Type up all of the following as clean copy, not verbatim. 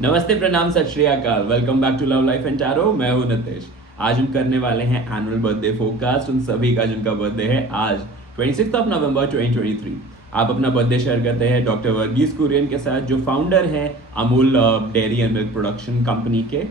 नमस्ते, प्रणाम, सत श्री अकाल। Welcome back to love life and tarot. मैं हूं नितेश। आज हम करने वाले हैं एनुअल बर्थडे फोरकास्ट उन सभी का जिनका बर्थडे है आज 26 ऑफ नवंबर 2023। आप अपना बर्थडे शेयर करते हैं डॉक्टर वर्गीस कुरियन के साथ, जो फाउंडर हैं Amul dairy and milk production company के,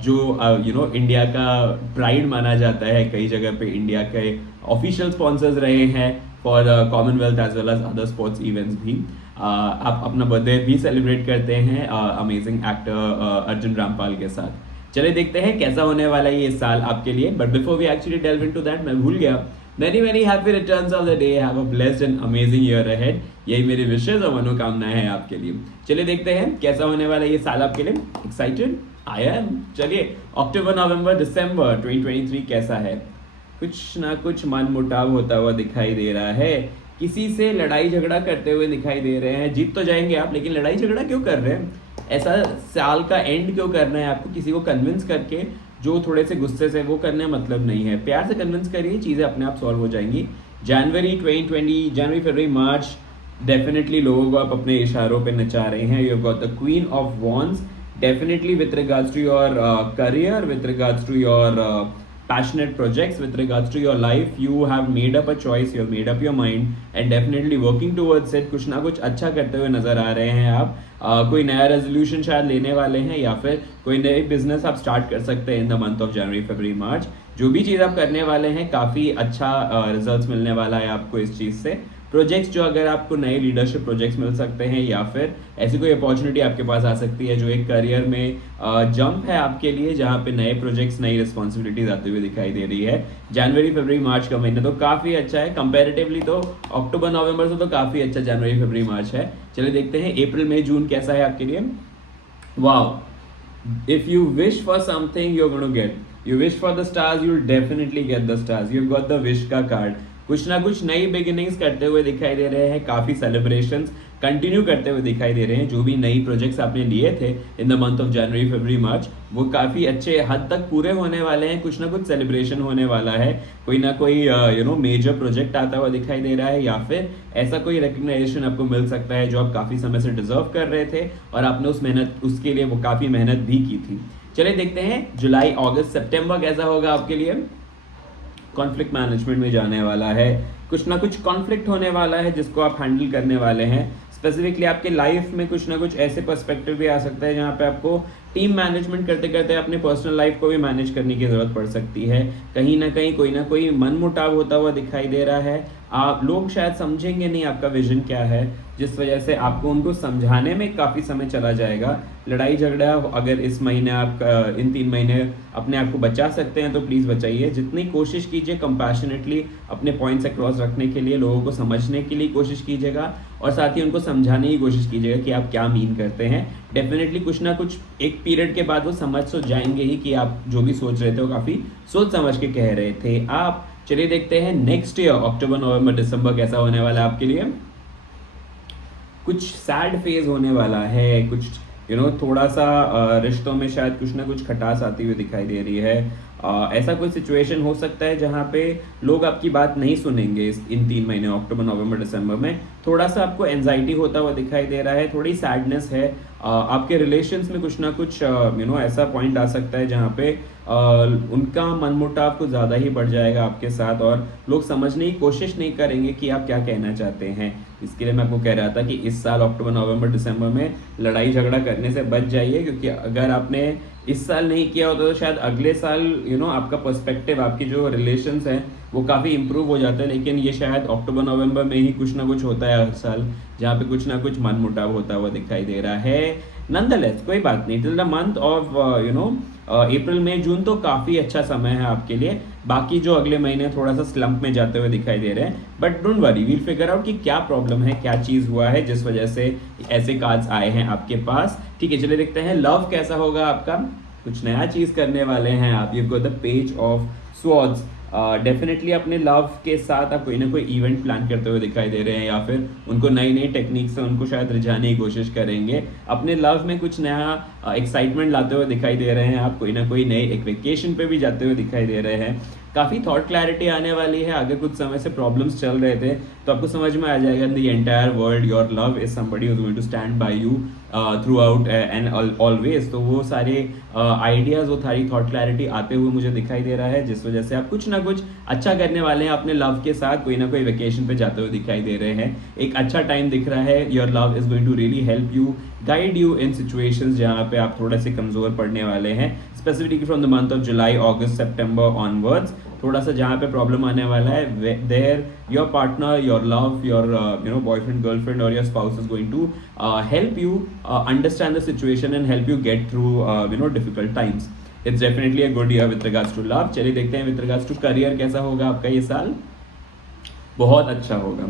जो इंडिया का प्राइड माना जाता है। कई जगह पे इंडिया के ऑफिशियल स्पॉन्सर्स रहे हैं for Commonwealth as well as other sports events भी। आप अपना बर्थडे भी सेलिब्रेट करते हैं अमेजिंग एक्टर अर्जुन रामपाल के साथ। चलिए देखते हैं कैसा होने वाला है ये साल आपके लिए। But before we actually delve into that, मैं भूल गया, very very happy returns of the day. Have a blessed and amazing year ahead. यही मेरी विशेष और मनोकामनाएं हैं आपके लिए। चलिए देखते हैं कैसा होने वाला है ये साल आपके लिए। Excited I am. चलिए, अक्टूबर नवंबर दिसंबर 2023 कैसा है? कुछ ना कुछ मन मुटाव होता हुआ दिखाई दे रहा है। किसी से लड़ाई झगड़ा करते हुए दिखाई दे रहे हैं। जीत तो जाएंगे आप, लेकिन लड़ाई झगड़ा क्यों कर रहे हैं? ऐसा साल का एंड क्यों करना है आपको किसी को कन्विंस करके? जो थोड़े से गुस्से से वो करने मतलब नहीं है। प्यार से कन्विंस करिए, चीज़ें अपने आप सॉल्व हो जाएंगी। जनवरी 2020, जनवरी फरवरी मार्च, डेफिनेटली लोगों को आप अपने इशारों पे नचा रहे हैं। You have got the queen of wands, definitely with regards to your career, with regards to your passionate projects, with regards to your life, you have made up a choice, you have made up your mind and definitely working towards it। कुछ ना कुछ अच्छा करते हुए नजर आ रहे हैं आप। कोई नया रेजोल्यूशन शायद लेने वाले हैं, या फिर कोई नई बिजनेस आप स्टार्ट कर सकते हैं in the month of January February March. जो भी चीज़ आप करने वाले हैं, काफ़ी अच्छा रिजल्ट मिलने वाला है आपको इस चीज़ से। प्रोजेक्ट्स जो, अगर आपको नए लीडरशिप प्रोजेक्ट्स मिल सकते हैं, या फिर ऐसी कोई अपॉर्चुनिटी आपके पास आ सकती है जो एक करियर में जंप है आपके लिए, जहाँ पे नए प्रोजेक्ट्स, नई रिस्पॉन्सिबिलिटीज आते हुए दिखाई दे रही है। जनवरी फरवरी मार्च का महीना तो काफ़ी अच्छा है कंपैरेटिवली, तो अक्टूबर नवंबर से तो काफ़ी अच्छा जनवरी फरवरी मार्च है। चलिए देखते हैं अप्रैल मई जून कैसा है आपके लिए। Wow, if you wish for something you're going to get, you wish for the stars, you'll definitely get the stars। You've got the wish का कार्ड। कुछ ना कुछ नई बिगिनिंग्स करते हुए दिखाई दे रहे हैं। काफ़ी सेलिब्रेशंस कंटिन्यू करते हुए दिखाई दे रहे हैं। जो भी नई प्रोजेक्ट्स आपने लिए थे in the month of January February March, वो काफ़ी अच्छे हद तक पूरे होने वाले हैं। कुछ ना कुछ सेलिब्रेशन होने वाला है। कोई ना कोई मेजर प्रोजेक्ट आता हुआ दिखाई दे रहा है, या फिर ऐसा कोई रिकग्नाइजेशन आपको मिल सकता है जो आप काफ़ी समय से डिजर्व कर रहे थे और आपने उसके लिए वो काफ़ी मेहनत भी की थी। चलिए देखते हैं जुलाई अगस्त सितंबर कैसा होगा आपके लिए। कॉन्फ्लिक्ट मैनेजमेंट में जाने वाला है। कुछ ना कुछ कॉन्फ्लिक्ट होने वाला है जिसको आप हैंडल करने वाले हैं। स्पेसिफिकली आपके लाइफ में कुछ ना कुछ ऐसे पर्सपेक्टिव भी आ सकता है जहाँ पे आपको टीम मैनेजमेंट करते करते अपने पर्सनल लाइफ को भी मैनेज करने की ज़रूरत पड़ सकती है। कहीं ना कोई मन मुटाव होता हुआ दिखाई दे रहा है। आप लोग शायद समझेंगे नहीं आपका विजन क्या है, जिस वजह से आपको उनको समझाने में काफ़ी समय चला जाएगा। लड़ाई झगड़ा अगर इस महीने आप इन 3 महीने अपने आप को बचा सकते हैं तो प्लीज़ बचाइए। जितनी कोशिश कीजिए कंपैशनेटली अपने पॉइंट्स अक्रॉस रखने के लिए, लोगों को समझने के लिए कोशिश कीजिएगा, और साथ ही उनको समझाने की कोशिश कीजिएगा कि आप क्या मीन करते हैं। डेफिनेटली कुछ ना कुछ एक पीरियड के बाद वो समझ तो जाएंगे ही कि आप जो भी सोच रहे थे वो काफ़ी सोच समझ के कह रहे थे आप। चलिए देखते हैं नेक्स्ट ईयर अक्टूबर नवंबर दिसंबर कैसा होने वाला है आपके लिए। कुछ सैड फेज होने वाला है। कुछ थोड़ा सा रिश्तों में शायद कुछ ना कुछ खटास आती हुई दिखाई दे रही है। ऐसा कोई सिचुएशन हो सकता है जहाँ पे लोग आपकी बात नहीं सुनेंगे इन 3 महीने अक्टूबर नवंबर दिसंबर में। थोड़ा सा आपको एंजाइटी होता हुआ दिखाई दे रहा है, थोड़ी सैडनेस है। आपके रिलेशंस में कुछ ना कुछ ऐसा पॉइंट आ सकता है जहाँ पे उनका मनमुटाव कुछ ज़्यादा ही बढ़ जाएगा आपके साथ, और लोग समझने की कोशिश नहीं करेंगे कि आप क्या कहना चाहते हैं। इसके लिए मैं आपको कह रहा था कि इस साल अक्टूबर नवंबर दिसंबर में लड़ाई झगड़ा करने से बच जाइए, क्योंकि अगर आपने इस साल नहीं किया होता तो शायद अगले साल आपका पर्सपेक्टिव, आपकी जो रिलेशंस हैं वो काफ़ी इंप्रूव हो जाता है। लेकिन ये शायद अक्टूबर नवंबर में ही कुछ ना कुछ होता है हर साल, जहाँ पे कुछ ना कुछ मन मुटाव होता हुआ दिखाई दे रहा है। नंदलेस कोई बात नहीं, till the month of April May June तो काफ़ी अच्छा समय है आपके लिए। बाकी जो अगले महीने थोड़ा सा स्लंप में जाते हुए दिखाई दे रहे हैं, but don't worry, we'll figure out कि क्या प्रॉब्लम है, क्या चीज़ हुआ है जिस वजह से ऐसे कार्ड्स आए हैं आपके पास। ठीक है, चलिए देखते हैं लव कैसा होगा आपका। कुछ नया चीज़ करने वाले हैं आप। You got the page of swords. Definitely अपने लव के साथ आप कोई ना कोई इवेंट प्लान करते हुए दिखाई दे रहे हैं, या फिर उनको नई नई टेक्निक से उनको शायद रिझाने की कोशिश करेंगे। अपने लव में कुछ नया एक्साइटमेंट लाते हुए दिखाई दे रहे हैं आप। कोई ना कोई नए एक वेकेशन पे भी जाते हुए दिखाई दे रहे हैं। काफ़ी थॉट क्लैरिटी आने वाली है। अगर कुछ समय से प्रॉब्लम्स चल रहे थे तो आपको समझ में आ जाएगा, in the entire world your love is somebody who is going to stand by you throughout and always. तो वो सारे आइडियाज़, वो सारी थॉट क्लैरिटी आते हुए मुझे दिखाई दे रहा है, जिस वजह से आप कुछ ना कुछ अच्छा करने वाले हैं अपने लव के साथ। कोई ना कोई वेकेशन पे जाते हुए दिखाई दे रहे हैं, एक अच्छा टाइम दिख रहा है। Your love is going to really help you, guide you in situations जहाँ पे आप थोड़े से कमज़ोर पड़ने वाले हैं, specifically from the month of July, August, September onwards. थोड़ा सा जहाँ पे प्रॉब्लम आने वाला है, there your partner, your love, your boyfriend, girlfriend और your spouse is going to help you understand the situation and help you get through difficult times. It's definitely a good year with regards to love. चलिए देखते हैं with regards to career कैसा होगा आपका ये साल। बहुत अच्छा होगा।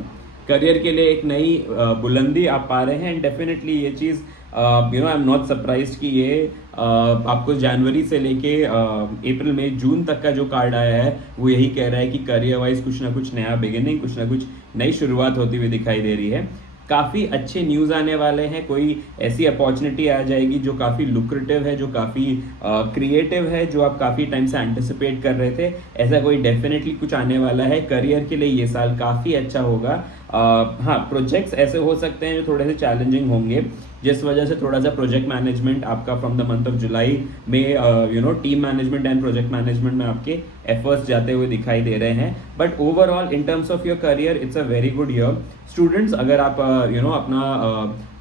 करियर के लिए एक नई बुलंदी आप पा रहे हैं, एंड डेफिनेटली ये चीज़ आई एम नॉट सरप्राइज कि ये आपको जनवरी से लेके अप्रैल मई जून तक का जो कार्ड आया है वो यही कह रहा है कि करियर वाइज कुछ ना कुछ नया बिगिनिंग, कुछ ना कुछ नई शुरुआत होती हुई दिखाई दे रही है। काफ़ी अच्छे न्यूज़ आने वाले हैं, कोई ऐसी अपॉर्चुनिटी आ जाएगी जो काफ़ी लुक्रेटिव है, जो काफ़ी क्रिएटिव है, जो आप काफ़ी टाइम से एंटिसिपेट कर रहे थे, ऐसा कोई डेफिनेटली कुछ आने वाला है। करियर के लिए ये साल काफ़ी अच्छा होगा। हाँ, प्रोजेक्ट्स ऐसे हो सकते हैं जो थोड़े से चैलेंजिंग होंगे, जिस वजह से थोड़ा सा प्रोजेक्ट मैनेजमेंट आपका from the month of July में team management and project management में आपके एफर्ट्स जाते हुए दिखाई दे रहे हैं। But overall in terms of your career it's a very good year. Students, अगर आप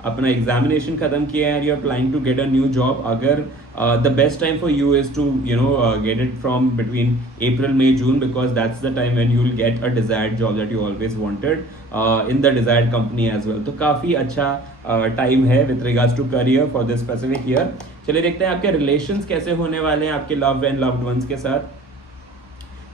अपना एग्जामिनेशन खत्म किया है, you are planning to get a new job, अगर the best time for you is to get it from between April May June, because that's the time when you will get a desired job that you always wanted in the desired company as well. तो काफ़ी अच्छा time है with regards to career for this specific year. चलिए देखते हैं आपके relations कैसे होने वाले हैं आपके लव एंड लव्ड वंस के साथ।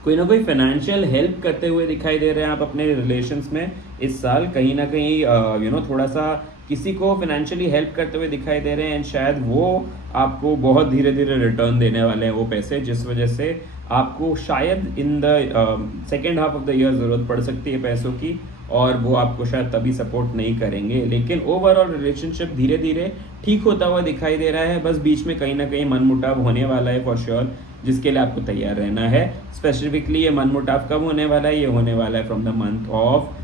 कोई ना कोई फाइनेंशियल हेल्प करते हुए दिखाई दे रहे हैं आप अपने रिलेशंस में इस साल, कहीं ना कहीं थोड़ा सा किसी को फाइनेंशियली हेल्प करते हुए दिखाई दे रहे हैं, एंड शायद वो आपको बहुत धीरे धीरे रिटर्न देने वाले हैं वो पैसे, जिस वजह से आपको शायद इन the second half of the year ज़रूरत पड़ सकती है पैसों की, और वो आपको शायद तभी सपोर्ट नहीं करेंगे। लेकिन ओवरऑल रिलेशनशिप धीरे धीरे ठीक होता हुआ दिखाई दे रहा है, बस बीच में कहीं ना कहीं मनमुटाव होने वाला है फॉर श्योर, जिसके लिए आपको तैयार रहना है। स्पेसिफिकली ये मनमुटाव कब होने वाला है? ये होने वाला है from the month of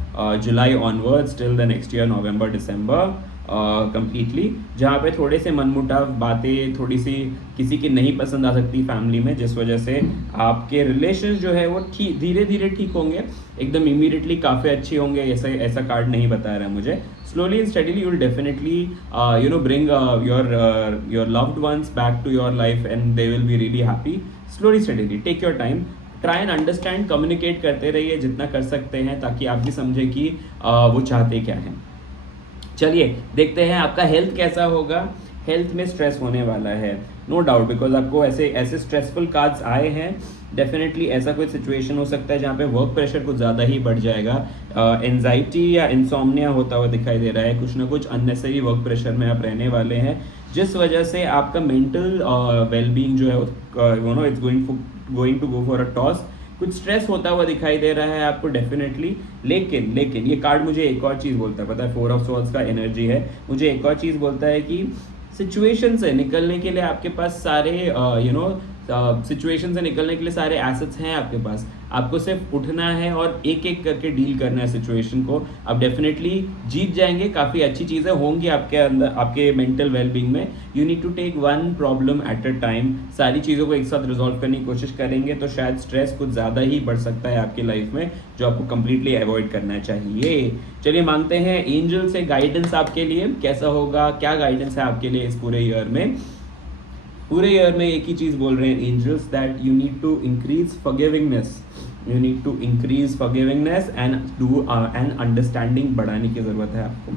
July onwards till the next year November December completely, जहाँ पे थोड़े से मनमुटाव बातें थोड़ी सी किसी की नहीं पसंद आ सकती फैमिली में, जिस वजह से आपके रिलेशन जो है वो धीरे धीरे ठीक होंगे, एकदम इमीडिएटली काफ़ी अच्छे होंगे, ऐसा कार्ड नहीं बता रहा है मुझे। slowly and steadily you will definitely bring your loved ones back to your life and they will be really happy. Slowly steadily take your time, try and understand, communicate करते रहिए जितना कर सकते हैं, ताकि आप भी समझें कि वो चाहते क्या हैं। चलिए देखते हैं आपका हेल्थ कैसा होगा। हेल्थ में स्ट्रेस होने वाला है, नो डाउट, बिकॉज आपको ऐसे स्ट्रेसफुल कार्ड्स आए हैं। डेफिनेटली ऐसा कोई सिचुएशन हो सकता है जहाँ पे वर्क प्रेशर कुछ ज़्यादा ही बढ़ जाएगा, एंजाइटी या इंसोम्निया होता हुआ दिखाई दे रहा है, कुछ ना कुछ अननेसेसरी वर्क प्रेशर में आप रहने वाले हैं, जिस वजह से आपका मेंटल वेलबींग जो है it's going to go for a toss. कुछ स्ट्रेस होता हुआ दिखाई दे रहा है आपको डेफिनेटली। लेकिन ये कार्ड मुझे एक और चीज़ बोलता है, पता है, 4 ऑफ सॉर्ड्स का एनर्जी है, मुझे एक और चीज़ बोलता है कि सिचुएशन से निकलने के लिए आपके पास सारे सिचुएशन से निकलने के लिए सारे एसेट्स हैं आपके पास, आपको सिर्फ उठना है और एक एक करके डील करना है सिचुएशन को। आप डेफिनेटली जीत जाएंगे, काफ़ी अच्छी चीज़ें होंगी आपके अंदर, आपके मेंटल वेलबींग में। You need to take one problem at a time, सारी चीज़ों को एक साथ रिजॉल्व करने की कोशिश करेंगे तो शायद स्ट्रेस कुछ ज़्यादा ही बढ़ सकता है आपकी लाइफ में, जो आपको कंप्लीटली अवॉइड करना चाहिए। चलिए मांगते हैं एंजल से गाइडेंस आपके लिए, कैसा होगा, क्या गाइडेंस है आपके लिए इस पूरे ईयर में। पूरे ईयर में एक ही चीज़ बोल रहे हैं angels, that you need to increase forgivingness, you need to increase forgivingness and do and understanding बढ़ाने की ज़रूरत है आपको।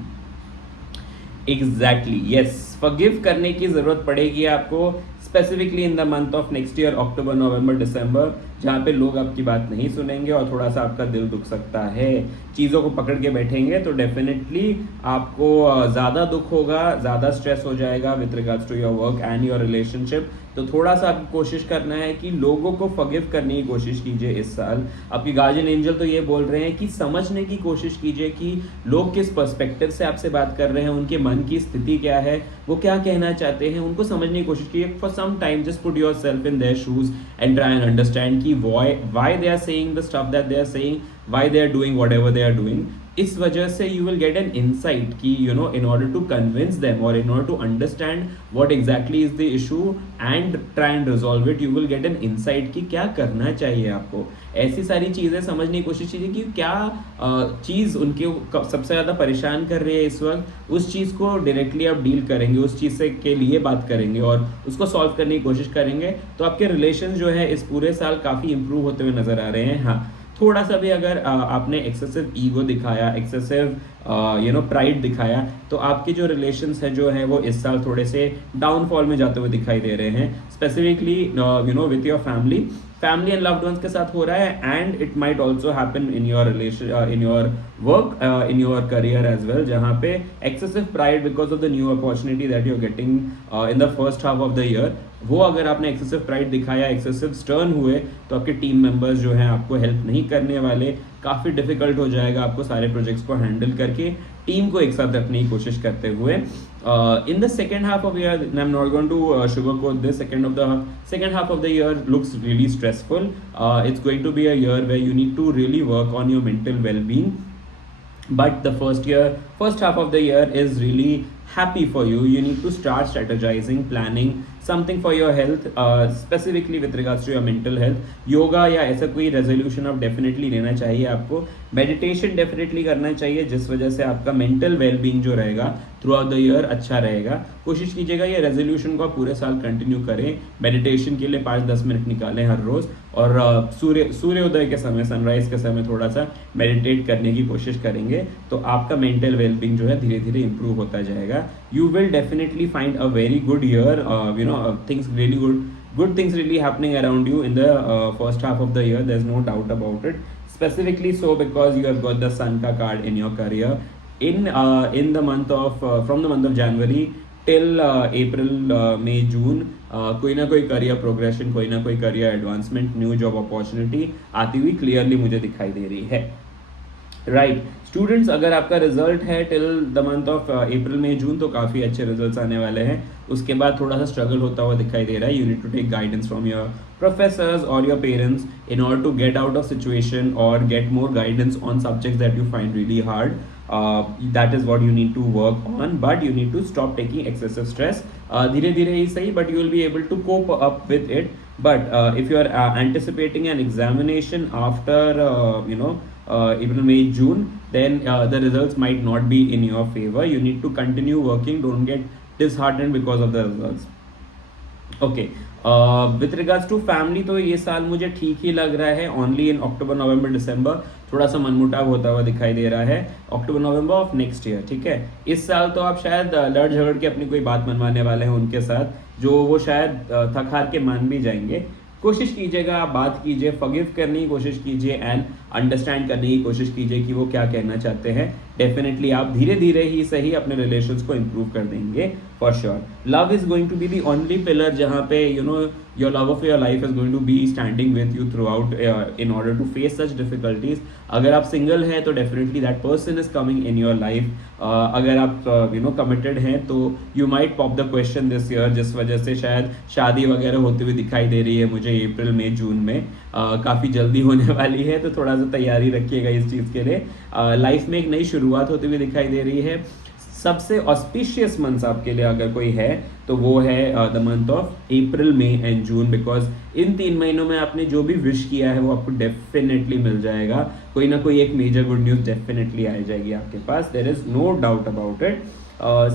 एग्जैक्टली, यस, फॉरगिव करने की ज़रूरत पड़ेगी आपको, specifically in the month of next year, October, November, December, जहाँ पे लोग आपकी बात नहीं सुनेंगे और थोड़ा सा आपका दिल दुख सकता है। चीज़ों को पकड़ के बैठेंगे तो डेफिनेटली आपको ज़्यादा दुख होगा, ज़्यादा स्ट्रेस हो जाएगा with regards to your work and your relationship. तो थोड़ा सा आपको कोशिश करना है कि लोगों को फॉरगिव करने की कोशिश कीजिए इस साल। आपकी गार्जियन एंजल तो ये बोल रहे हैं कि समझने की कोशिश कीजिए कि लोग किस पर्सपेक्टिव से आपसे बात कर रहे हैं, उनके मन की स्थिति क्या है, वो क्या कहना चाहते हैं, उनको समझने की कोशिश कीजिए। For some time just put yourself in their shoes and try and understand कि why they are saying the stuff that they are saying, why they are doing whatever they are doing. इस वजह से you will get an insight कि you know in order to convince them और in order to understand what exactly is the issue and try and resolve it, you will get an insight कि क्या करना चाहिए आपको। ऐसी सारी चीज़ें समझने की कोशिश कीजिए कि क्या चीज़ उनके सबसे ज़्यादा परेशान कर रही है इस वक्त, उस चीज़ को डायरेक्टली आप डील करेंगे, उस चीज़ से के लिए बात करेंगे और उसको सॉल्व करने की कोशिश करेंगे, तो आपके रिलेशन जो है इस पूरे साल काफ़ी इंप्रूव होते हुए नजर आ रहे हैं। हाँ, थोड़ा सा भी अगर आपने एक्सेसिव ईगो दिखाया, एक्सेसिव प्राइड दिखाया, तो आपके जो रिलेशंस है जो है वो इस साल थोड़े से डाउनफॉल में जाते हुए दिखाई दे रहे हैं, specifically with your family and loved ones के साथ हो रहा है। And it might also happen in your relation, in your work, in your career as well, जहाँ पे excessive pride because of the new opportunity that you are getting in the first half of the year, वो अगर आपने excessive pride दिखाया, excessive stern हुए, तो आपके team members जो हैं आपको हेल्प नहीं करने वाले, काफ़ी डिफिकल्ट हो जाएगा आपको सारे प्रोजेक्ट्स को हैंडल करके टीम को एक साथ रखने की कोशिश करते हुए। In the second half of year, I am not going to sugarcoat this, second half of the year looks really stressful. It's going to be a year where you need to really work on your mental well-being, but the first half of the year is really happy for you. You need to start strategizing, planning something for your health, specifically with regards to your mental health. Yoga या ऐसा कोई resolution आप definitely लेना चाहिए आपको, meditation definitely करना चाहिए, जिस वजह से आपका मेंटल वेलबींग जो रहेगा थ्रू आउट द ईयर अच्छा रहेगा। कोशिश कीजिएगा ये रेजोल्यूशन को आप पूरे साल कंटिन्यू करें, मेडिटेशन के लिए 5-10 मिनट निकालें हर रोज़, और सूर्योदय के समय, सनराइज के समय थोड़ा सा मेडिटेट करने की कोशिश करेंगे, तो आपका मेंटल वेलबींग जो है धीरे धीरे इंप्रूव होता जाएगा। You will definitely find a very good year, things really good things really happening around you in the first half of the year. There's no doubt about it, specifically so because you have got the sun ka card in your career in the month of from the month of January till April, May, June, कोई ना कोई career progression, कोई ना कोई career advancement, new job opportunity आती हुई clearly मुझे दिखाई दे रही है। राइट स्टूडेंट्स, अगर आपका रिजल्ट है till the month of April May June, तो काफ़ी अच्छे रिजल्ट्स आने वाले हैं। उसके बाद थोड़ा सा स्ट्रगल होता हुआ दिखाई दे रहा है। You need to take guidance from your professors और your parents in order to get out of situation और get more guidance on subjects that you find really hard. That is what you need to work on, but you need to stop taking excessive stress. धीरे धीरे ही सही, but you will be able to cope up with it. But if you are anticipating an examination after April, May, June, then the results might not be in your favor. You need to continue working. Don't get disheartened because of the results. Okay, with regards to family, तो ये साल मुझे ठीक ही लग रहा है. Only in October, November, दिसंबर थोड़ा सा मनमुटाव होता हुआ दिखाई दे रहा है. अक्टूबर, नवंबर ऑफ नेक्स्ट ईयर, ठीक है. इस साल तो आप शायद लड़ झगड़ के अपनी कोई बात मनवाने वाले हैं उनके साथ, जो वो शायद थक हार के मान भी जाएंगे. कोशिश कीजिएगा, आप बात कीजिए, फॉरगिव करने की कोशिश कीजिए एंड अंडरस्टैंड करने की कोशिश कीजिए कि वो क्या कहना चाहते हैं. डेफिनेटली आप धीरे धीरे ही सही अपने रिलेशंस को इम्प्रूव कर देंगे for sure. Love is going to be the only pillar जहाँ पे your love of your life is going to be standing with you throughout in order to face such difficulties. अगर आप single हैं तो definitely that person is coming in your life. अगर आप committed हैं तो you might pop the question this year, जिस वजह से शायद शादी वगैरह होती हुई दिखाई दे रही है मुझे अप्रैल में, जून में. काफ़ी जल्दी होने वाली है, तो थोड़ा सा तैयारी रखिएगा इस चीज़ के लिए. लाइफ में एक नई शुरुआत होती हुई दिखाई दे रही है. सबसे ऑस्पिशियस मंथ्स आपके लिए अगर कोई है तो वो है the month of April, May and June, because in 3 महीनों में आपने जो भी विश किया है वो आपको डेफिनेटली मिल जाएगा. कोई ना कोई एक मेजर गुड न्यूज़ डेफिनेटली आ जाएगी आपके पास. There is no doubt about it.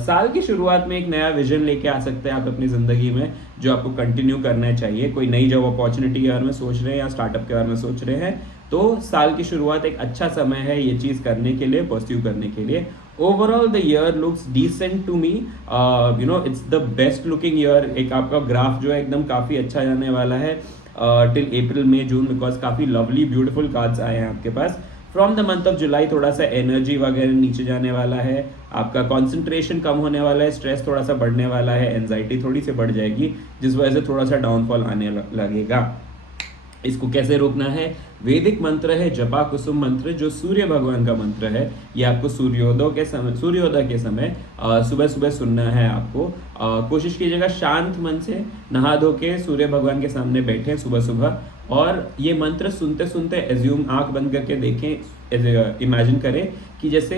साल की शुरुआत में एक नया विजन लेके आ सकते हैं आप अपनी ज़िंदगी में, जो आपको कंटिन्यू करना चाहिए. कोई नई जॉब अपॉर्चुनिटी के बारे में सोच रहे हैं या स्टार्टअप के बारे में सोच रहे हैं, तो साल की शुरुआत एक अच्छा समय है ये चीज़ करने के लिए, परस्यू करने के लिए. Overall the year looks decent to me. It's the best looking year. एक आपका ग्राफ जो है एकदम काफ़ी अच्छा जाने वाला है till April, May, June, because काफ़ी लवली ब्यूटीफुल कार्ड्स आए हैं आपके पास. From the month of July थोड़ा सा एनर्जी वगैरह नीचे जाने वाला है, आपका कॉन्सेंट्रेशन कम होने वाला है, स्ट्रेस थोड़ा सा बढ़ने वाला है, एंजाइटी थोड़ी सी बढ़ जाएगी, जिस वजह से थोड़ा सा डाउनफॉल आने लगेगा. इसको कैसे रोकना है? वैदिक मंत्र है जपा कुसुम मंत्र, जो सूर्य भगवान का मंत्र है. ये आपको सूर्योदय के समय सुबह सुबह सुनना है आपको. कोशिश कीजिएगा शांत मन से नहा धो के सूर्य भगवान के सामने बैठे सुबह सुबह और ये मंत्र सुनते सुनते एज्यूम, आंख बंद करके देखें, इमेजिन करें कि जैसे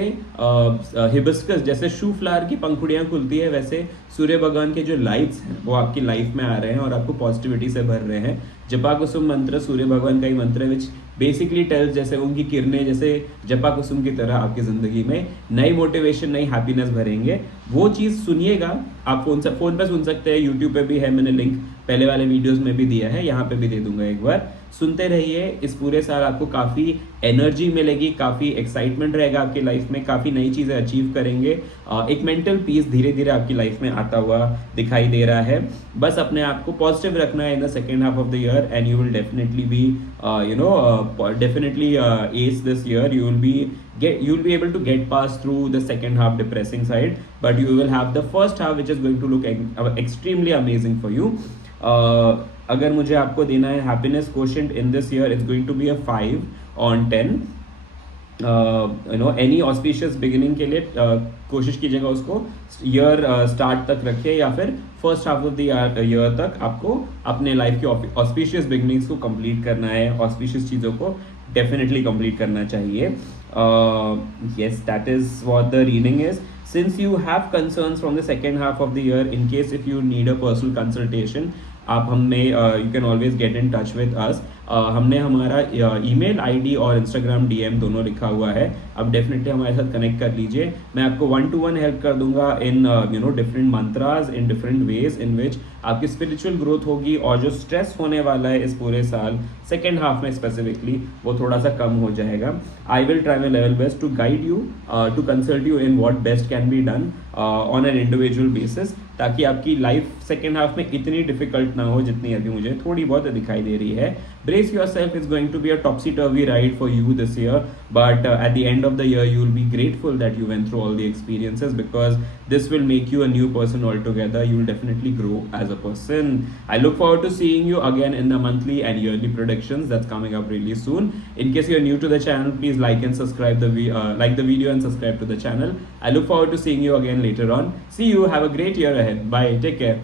हिबिस्कस, जैसे शू फ्लावर की पंखुड़ियाँ खुलती है, वैसे सूर्य भगवान के जो लाइट्स हैं वो आपकी लाइफ में आ रहे हैं और आपको पॉजिटिविटी से भर रहे हैं। जपा कुसुम मंत्र सूर्य भगवान का ही मंत्र है, विच बेसिकली टेल्स जैसे उनकी किरणें जैसे जपा कुसुम की तरह आपकी ज़िंदगी में नई मोटिवेशन, नई हैप्पीनेस भरेंगे। वो चीज़ सुनिएगा। आप फ़ोन पे सुन सकते हैं, यूट्यूब पे भी है, मैंने लिंक पहले वाले वीडियोस में भी दिया है, यहाँ पे भी दे दूंगा एक बार। सुनते रहिए। इस पूरे साल आपको काफ़ी एनर्जी मिलेगी, काफ़ी एक्साइटमेंट रहेगा आपकी लाइफ में, काफ़ी नई चीज़ें अचीव करेंगे। एक मेंटल पीस धीरे धीरे आपकी लाइफ में आता हुआ दिखाई दे रहा है। बस अपने आप को पॉजिटिव रखना है इन the second half of the year, and you will definitely be definitely ace this year. You will be able to get past through the second half depressing side, but you will have the first half which is going to look extremely amazing for you. अगर मुझे आपको देना है happiness quotient in this year, it's going to be a 5/10. Any auspicious beginning के लिए कोशिश कीजिएगा उसको ईयर स्टार्ट तक रखिए, या फिर first half of the year तक आपको अपने लाइफ की ऑस्पिशियस बिगिनिंग्स को कंप्लीट करना है, ऑस्पिशियस चीज़ों को डेफिनेटली कंप्लीट करना चाहिए. Yes, that is what the reading is. Since you have concerns from the second half of the year, in case if you need a personal consultation, आप हमें you can always get in touch with us. हमने हमारा email ID और Instagram DM दोनों लिखा हुआ है. आप डेफिनेटली हमारे साथ कनेक्ट कर लीजिए. मैं आपको 1-to-1 हेल्प कर दूंगा in different mantras, in different ways in which आपकी स्पिरिचुअल ग्रोथ होगी, और जो स्ट्रेस होने वाला है इस पूरे साल सेकेंड हाफ में स्पेसिफिकली, वो थोड़ा सा कम हो जाएगा. I will try my level best to guide you, to consult you in what best can be done on an individual basis, ताकि आपकी लाइफ सेकेंड हाफ में इतनी डिफिकल्ट ना हो जितनी अभी मुझे थोड़ी बहुत दिखाई दे रही है. Brace yourself, it's going to be a topsy-turvy ride for you this year, but at the end of the year you will be grateful that you went through all the experiences, because this will make you a new person altogether. You will definitely grow as a person. I look forward to seeing you again in the monthly and yearly predictions that's coming up really soon. In case you're new to the channel, please like and subscribe like the video and subscribe to the channel. I look forward to seeing you again later on. See you. Have a great year ahead. Bye. Take care.